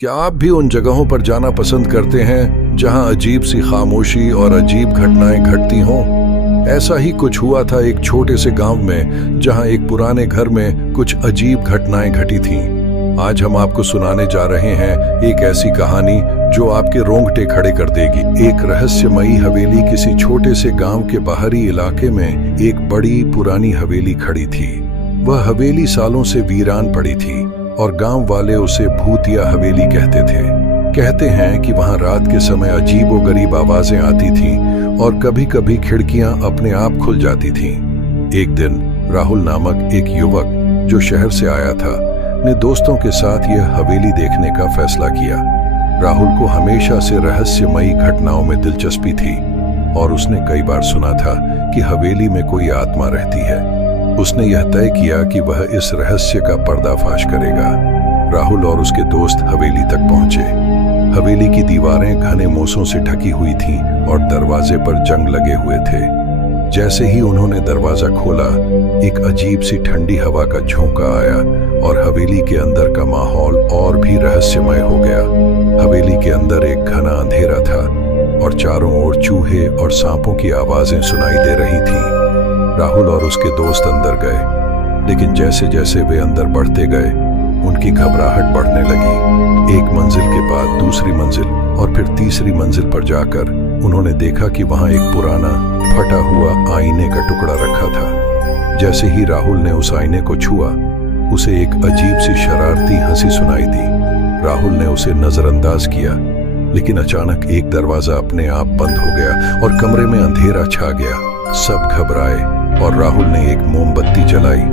क्या आप भी उन जगहों पर जाना पसंद करते हैं जहां अजीब सी खामोशी और अजीब घटनाएं घटती हों? ऐसा ही कुछ हुआ था एक छोटे से गांव में, जहां एक पुराने घर में कुछ अजीब घटनाएं घटी थीं। आज हम आपको सुनाने जा रहे हैं एक ऐसी कहानी जो आपके रोंगटे खड़े कर देगी। एक रहस्यमयी हवेली। किसी छोटे से गांव के बाहरी इलाके में एक बड़ी पुरानी हवेली खड़ी थी। वह हवेली सालों से वीरान पड़ी थी और गांव वाले उसे भूतिया हवेली कहते थे। कहते हैं कि वहां रात के समय अजीबोगरीब आवाजें आती थीं और कभी कभी खिड़कियां अपने आप खुल जाती थीं। एक दिन राहुल नामक एक युवक जो शहर से आया था ने दोस्तों के साथ यह हवेली देखने का फैसला किया। राहुल को हमेशा से रहस्यमयी घटनाओं में दिलचस्पी थी और उसने कई बार सुना था कि हवेली में कोई आत्मा रहती है। उसने यह तय किया कि वह इस रहस्य का पर्दाफाश करेगा। राहुल और उसके दोस्त हवेली तक पहुंचे। हवेली की दीवारें घने मोसों से ढकी हुई थीं और दरवाजे पर जंग लगे हुए थे। जैसे ही उन्होंने दरवाजा खोला, एक अजीब सी ठंडी हवा का झोंका आया और हवेली के अंदर का माहौल और भी रहस्यमय हो गया। हवेली के अंदर एक घना अंधेरा था और चारों ओर चूहे और सांपों की आवाजें सुनाई दे रही थीं। राहुल और उसके दोस्त अंदर गए, लेकिन जैसे जैसे वे अंदर बढ़ते गए, उनकी घबराहट बढ़ने लगी। एक मंजिल के बाद दूसरी मंजिल और फिर तीसरी मंजिल पर जाकर उन्होंने देखा कि वहां एक पुराना फटा हुआ आईने का टुकड़ा रखा था। जैसे ही राहुल ने उस आईने को छुआ, उसे एक अजीब सी शरारती हंसी सुनाई दी। राहुल ने उसे नजरअंदाज किया, लेकिन अचानक एक दरवाजा अपने आप बंद हो गया और कमरे में अंधेरा छा गया। सब घबराए और राहुल ने एक मोमबत्ती जलाई।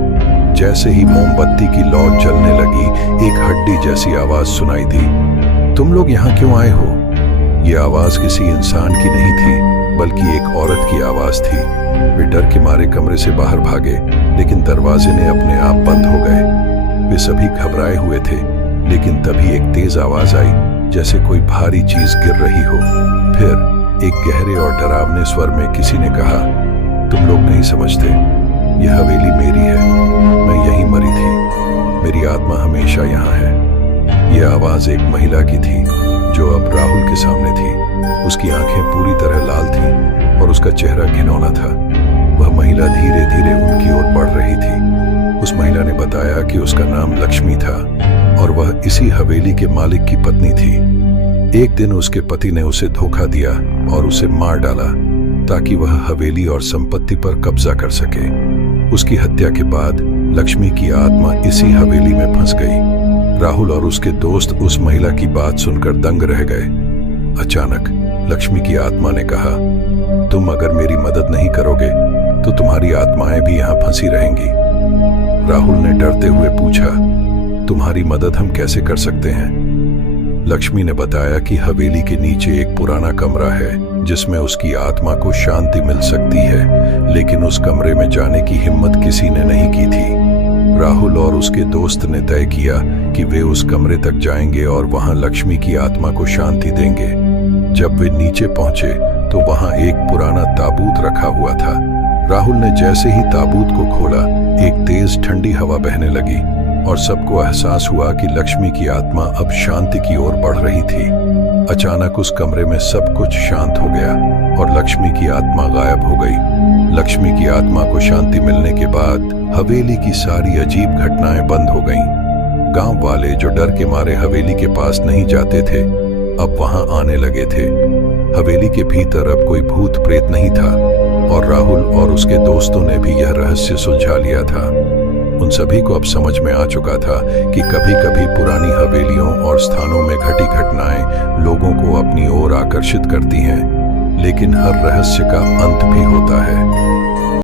जैसे ही मोमबत्ती की लौ जलने लगी, एक हड्डी जैसी आवाज सुनाई दी। तुम लोग यहाँ क्यों आए हो? ये आवाज किसी इंसान की नहीं थी, बल्कि एक औरत की आवाज थी। वे डर के मारे कमरे से बाहर भागे, लेकिन दरवाजे ने अपने आप बंद हो गए। वे सभी घबराए हुए थे, लेकिन तभी एक तेज आवाज आई, जैसे कोई भारी चीज गिर रही हो। फिर एक गहरे और डरावने स्वर में किसी ने कहा, तुम लोग नहीं समझते, यह हवेली मेरी है। मैं यहीं मरी थी, मेरी आत्मा हमेशा यहाँ है। यह आवाज एक महिला की थी जो अब राहुल के सामने थी। उसकी आंखें पूरी तरह लाल थीं और उसका चेहरा घिनौना था। वह महिला धीरे धीरे उनकी ओर बढ़ रही थी। उस महिला ने बताया कि उसका नाम लक्ष्मी था और वह इसी हवेली के मालिक की पत्नी थी। एक दिन उसके पति ने उसे धोखा दिया और उसे मार डाला ताकि वह हवेली और संपत्ति पर कब्जा कर सके। उसकी हत्या के बाद लक्ष्मी की आत्मा इसी हवेली में फंस गई। राहुल और उसके दोस्त उस महिला की बात सुनकर दंग रह गए। अचानक लक्ष्मी की आत्मा ने कहा, तुम अगर मेरी मदद नहीं करोगे तो तुम्हारी आत्माएं भी यहाँ फंसी रहेंगी। राहुल ने डरते हुए पूछा, तुम्हारी मदद हम कैसे कर सकते हैं? लक्ष्मी ने बताया कि हवेली के नीचे एक पुराना कमरा है जिसमें उसकी आत्मा को शांति मिल सकती है, लेकिन उस कमरे में जाने की हिम्मत किसी ने नहीं की थी। राहुल और उसके दोस्त ने तय किया कि वे उस कमरे तक जाएंगे और वहां लक्ष्मी की आत्मा को शांति देंगे। जब वे नीचे पहुंचे तो वहां एक पुराना ताबूत रखा हुआ था। राहुल ने जैसे ही ताबूत को खोला, एक तेज ठंडी हवा बहने लगी और सबको एहसास हुआ कि लक्ष्मी की आत्मा अब शांति की ओर बढ़ रही थी। अचानक उस कमरे में सब कुछ शांत हो गया और लक्ष्मी की आत्मा गायब हो गई। लक्ष्मी की आत्मा को शांति मिलने के बाद हवेली की सारी अजीब घटनाएं बंद हो गईं। गांव वाले जो डर के मारे हवेली के पास नहीं जाते थे, अब वहां आने लगे थे। हवेली के भीतर अब कोई भूत प्रेत नहीं था और राहुल और उसके दोस्तों ने भी यह रहस्य सुलझा लिया था। उन सभी को अब समझ में आ चुका था कि कभी कभी पुरानी हवेलियों और स्थानों में घटी घटनाएं लोगों को अपनी ओर आकर्षित करती हैं, लेकिन हर रहस्य का अंत भी होता है।